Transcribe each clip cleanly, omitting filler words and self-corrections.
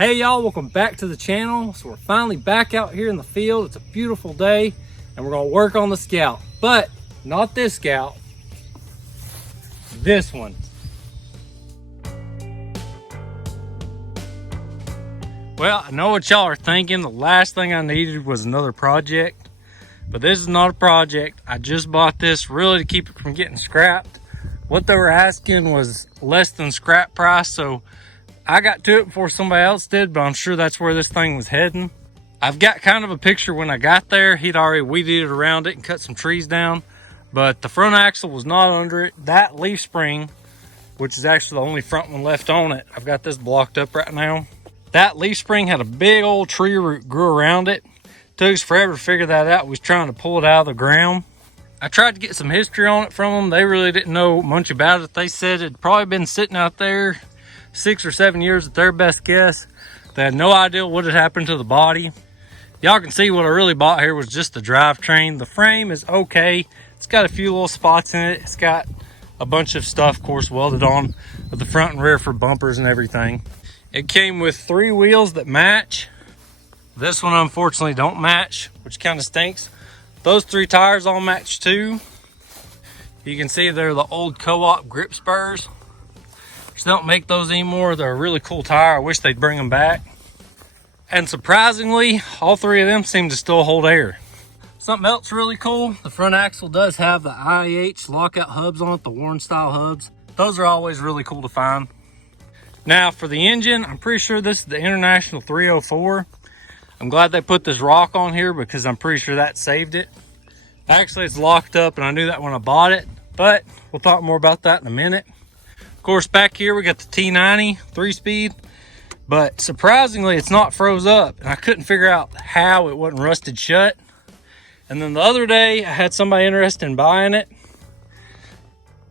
Hey y'all, welcome back to the channel. So we're finally back out here in the field. It's a beautiful day and we're gonna work on the Scout, but not this Scout, this one. Well, I know what y'all are thinking. The last thing I needed was another project, but this is not a project. I just bought this really to keep it from getting scrapped. What they were asking was less than scrap price, so I got to it before somebody else did, but I'm sure that's where this thing was heading. I've got kind of a picture when I got there. He'd already weeded it around it and cut some trees down, but the front axle was not under it. That leaf spring, which is actually the only front one left on it, I've got this blocked up right now. That leaf spring had a big old tree root grew around it. Took us forever to figure that out. We was trying to pull it out of the ground. I tried to get some history on it from them. They really didn't know much about it. They said it'd probably been sitting out there 6 or 7 years at their best guess. They had no idea what had happened to the body. Y'all can see what I really bought here was just the drivetrain. The frame is okay. It's got a few little spots in it. It's got a bunch of stuff, of course, welded on with the front and rear for bumpers and everything. It came with 3 wheels that match. This one unfortunately don't match, which kind of stinks. Those 3 tires all match too. You can see they're the old Co-op grip spurs. They don't make those anymore. They're a really cool tire. I wish they'd bring them back. And surprisingly, all 3 of them seem to still hold air. Something else really cool, the front axle does have the IH lockout hubs on it, the Warren style hubs. Those are always really cool to find. Now for the engine, I'm pretty sure this is the International 304. I'm glad they put this rock on here because I'm pretty sure that saved it. Actually, it's locked up and I knew that when I bought it, but we'll talk more about that in a minute. Of course, back here we got the T90 3-speed, but surprisingly it's not froze up and I couldn't figure out how it wasn't rusted shut. And then the other day I had somebody interested in buying it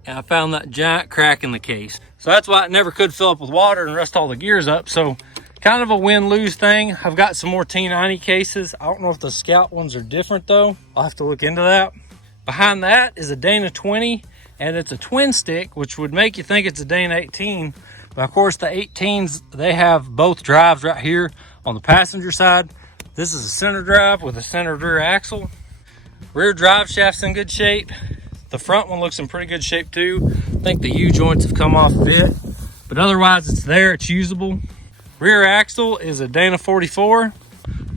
and I found that giant crack in the case. So that's why it never could fill up with water and rust all the gears up. So kind of a win-lose thing. I've got some more T90 cases. I don't know if the Scout ones are different though. I'll have to look into that. Behind that is a Dana 20. And it's a twin stick, which would make you think it's a Dana 18. But of course, the 18s, they have both drives right here on the passenger side. This is a center drive with a center rear axle. Rear drive shaft's in good shape. The front one looks in pretty good shape too. I think the U-joints have come off a bit, but otherwise it's there, it's usable. Rear axle is a Dana 44.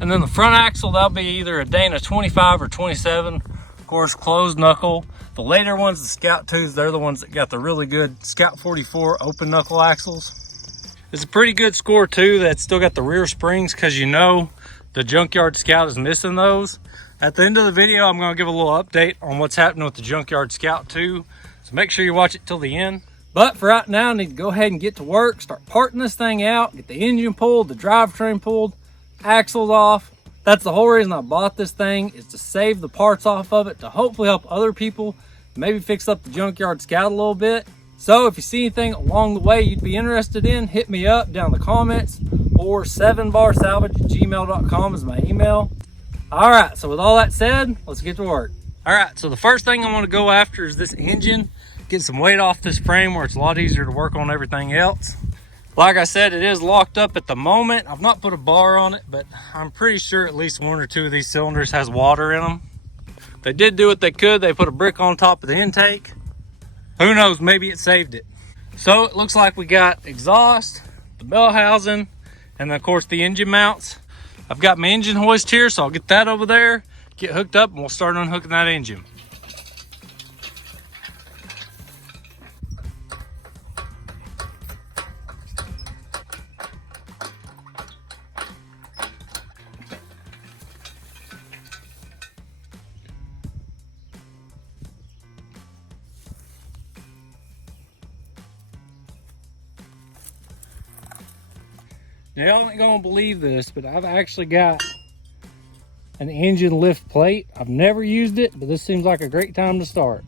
And then the front axle, that'll be either a Dana 25 or 27. Of course, closed knuckle. The later ones, the Scout 2s, they're the ones that got the really good Scout 44 open knuckle axles. It's a pretty good score too. That's still got the rear springs because you know the Junkyard Scout is missing those. At the end of the video, I'm going to give a little update on what's happening with the Junkyard Scout 2. So make sure you watch it till the end. But for right now, I need to go ahead and get to work, start parting this thing out, get the engine pulled, the drivetrain pulled, axles off. That's the whole reason I bought this thing, is to save the parts off of it, to hopefully help other people, maybe fix up the Junkyard Scout a little bit. So if you see anything along the way you'd be interested in, hit me up down in the comments, or 7barsalvage@gmail.com is my email. All right, so with all that said, let's get to work. All right, so the first thing I want to go after is this engine, get some weight off this frame where it's a lot easier to work on everything else. Like I said, it is locked up at the moment. I've not put a bar on it, but I'm pretty sure at least 1 or 2 of these cylinders has water in them. They did do what they could. They put a brick on top of the intake. Who knows, maybe it saved it. So it looks like we got exhaust, the bell housing, and then of course the engine mounts. I've got my engine hoist here, so I'll get that over there, get hooked up, and we'll start unhooking that engine. Now, y'all ain't gonna believe this, but I've actually got an engine lift plate. I've never used it, but this seems like a great time to start.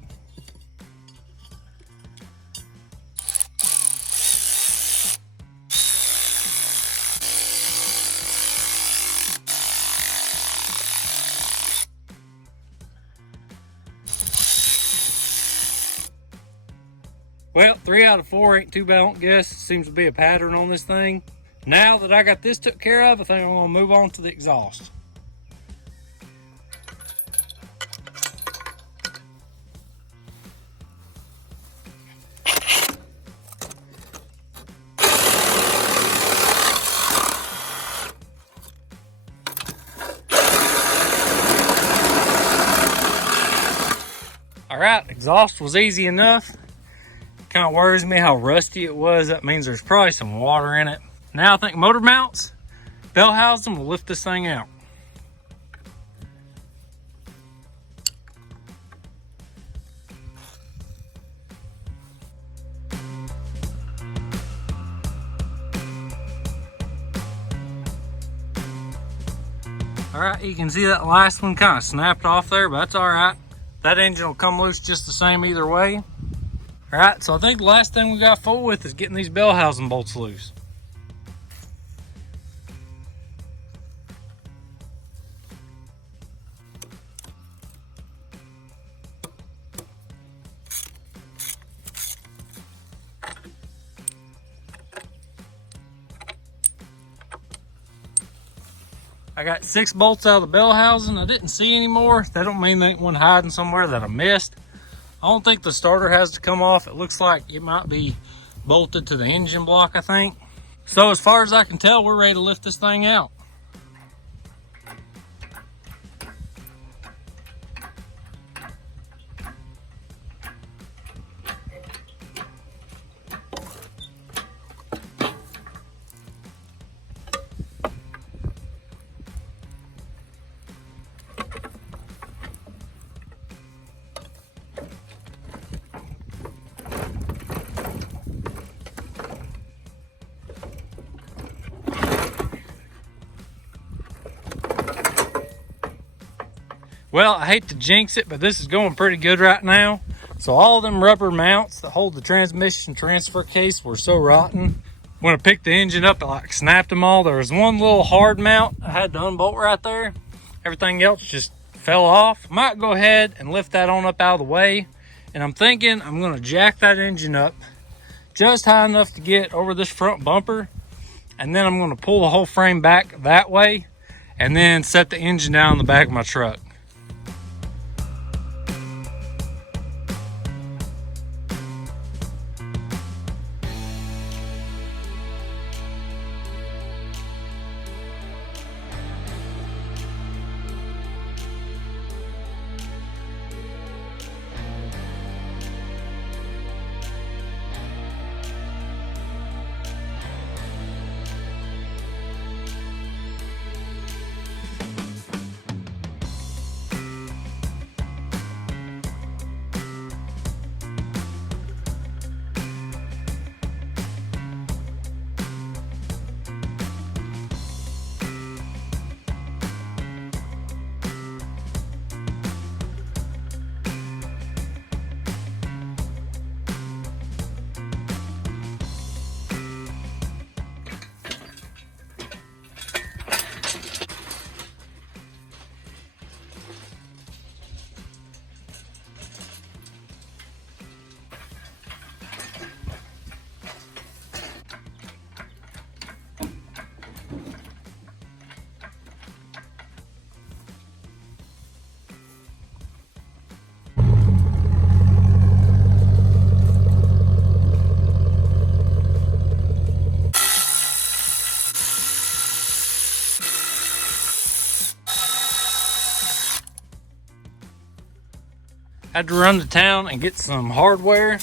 Well, 3 out of 4 ain't too bad, I don't guess. Seems to be a pattern on this thing. Now that I got this took care of, I think I'm gonna move on to the exhaust. All right, exhaust was easy enough. Kind of worries me how rusty it was. That means there's probably some water in it. Now I think motor mounts, bell housing will lift this thing out. All right, you can see that last one kind of snapped off there, but that's all right. That engine will come loose just the same either way. All right, so I think the last thing we got to fool with is getting these bell housing bolts loose. I got 6 bolts out of the bell housing. I didn't see any more. That don't mean there ain't one hiding somewhere that I missed. I don't think the starter has to come off. It looks like it might be bolted to the engine block, I think. So as far as I can tell, we're ready to lift this thing out. Well, I hate to jinx it, but this is going pretty good right now. So all them rubber mounts that hold the transmission transfer case were so rotten. When I picked the engine up, I like snapped them all. There was one little hard mount I had to unbolt right there. Everything else just fell off. Might go ahead and lift that on up out of the way. And I'm thinking I'm gonna jack that engine up just high enough to get over this front bumper. And then I'm gonna pull the whole frame back that way and then set the engine down in the back of my truck. Had to run to town and get some hardware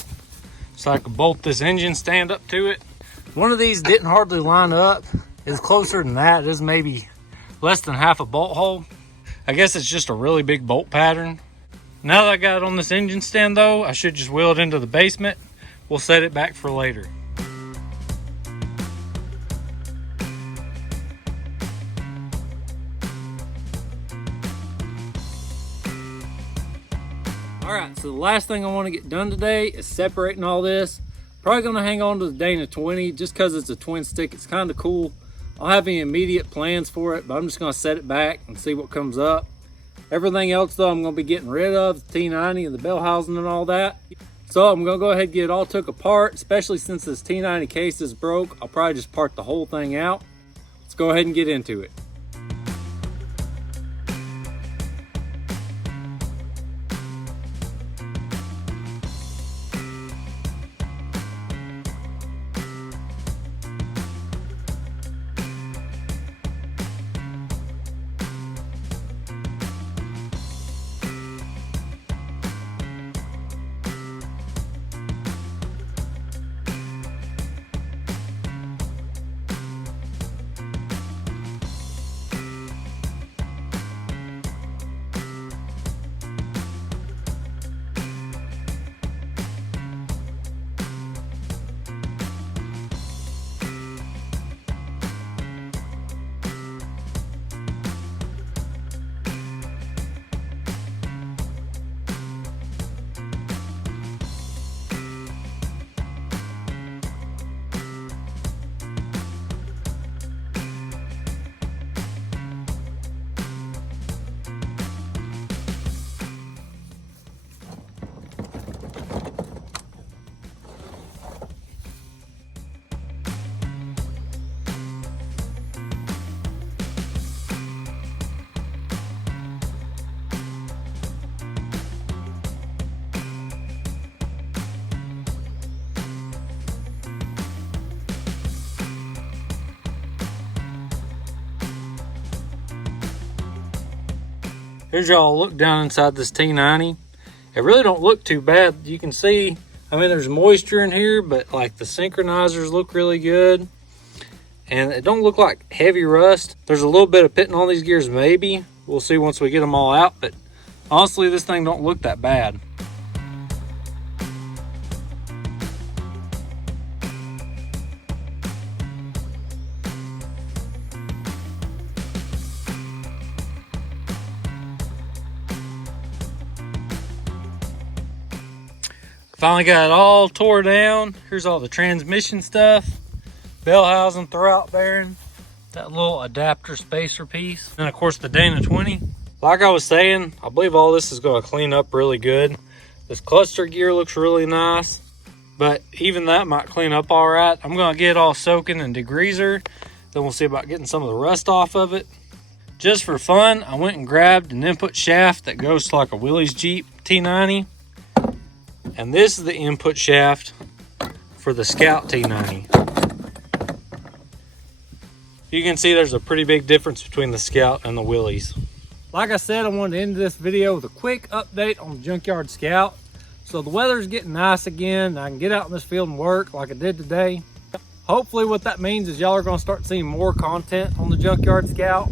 so I could bolt this engine stand up to it. One of these didn't hardly line up. It's closer than that. It is maybe less than half a bolt hole. I guess it's just a really big bolt pattern. Now that I got it on this engine stand though, I should just wheel it into the basement. We'll set it back for later. All right, so the last thing I want to get done today is separating all this. Probably going to hang on to the Dana 20 just because it's a twin stick. It's kind of cool. I don't have any immediate plans for it, but I'm just going to set it back and see what comes up. Everything else though, I'm going to be getting rid of, the T90 and the bell housing and all that. So I'm gonna go ahead and get it all took apart, especially since this T90 case is broke. I'll probably just part the whole thing out. Let's go ahead and get into it. Here's y'all look down inside this T90. It really don't look too bad. You can see, I mean, there's moisture in here, but like the synchronizers look really good. And it don't look like heavy rust. There's a little bit of pitting on these gears maybe. We'll see once we get them all out, but honestly, this thing don't look that bad. Finally got it all tore down. Here's all the transmission stuff. Bell housing, throwout bearing, that little adapter spacer piece. And of course the Dana 20. Like I was saying, I believe all this is gonna clean up really good. This cluster gear looks really nice, but even that might clean up all right. I'm gonna get it all soaking in degreaser. Then we'll see about getting some of the rust off of it. Just for fun, I went and grabbed an input shaft that goes to like a Willys Jeep T90. And this is the input shaft for the Scout T90. You can see there's a pretty big difference between the Scout and the Willys. Like I said, I wanted to end this video with a quick update on the Junkyard Scout. So the weather's getting nice again. I can get out in this field and work like I did today. Hopefully what that means is y'all are going to start seeing more content on the Junkyard Scout.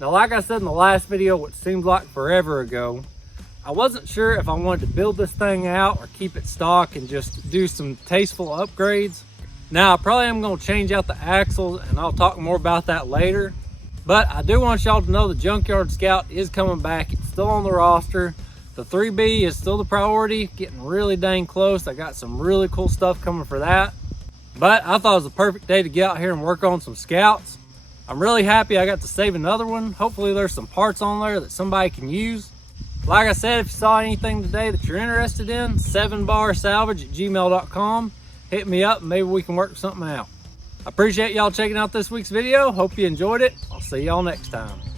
Now, like I said in the last video, what seemed like forever ago, I wasn't sure if I wanted to build this thing out or keep it stock and just do some tasteful upgrades. Now, I probably am going to change out the axles, and I'll talk more about that later. But I do want y'all to know the Junkyard Scout is coming back. It's still on the roster. The 3B is still the priority, getting really dang close. I got some really cool stuff coming for that. But I thought it was the perfect day to get out here and work on some Scouts. I'm really happy I got to save another one. Hopefully there's some parts on there that somebody can use. Like I said, if you saw anything today that you're interested in, 7barsalvage@gmail.com. Hit me up and maybe we can work something out. I appreciate y'all checking out this week's video. Hope you enjoyed it. I'll see y'all next time.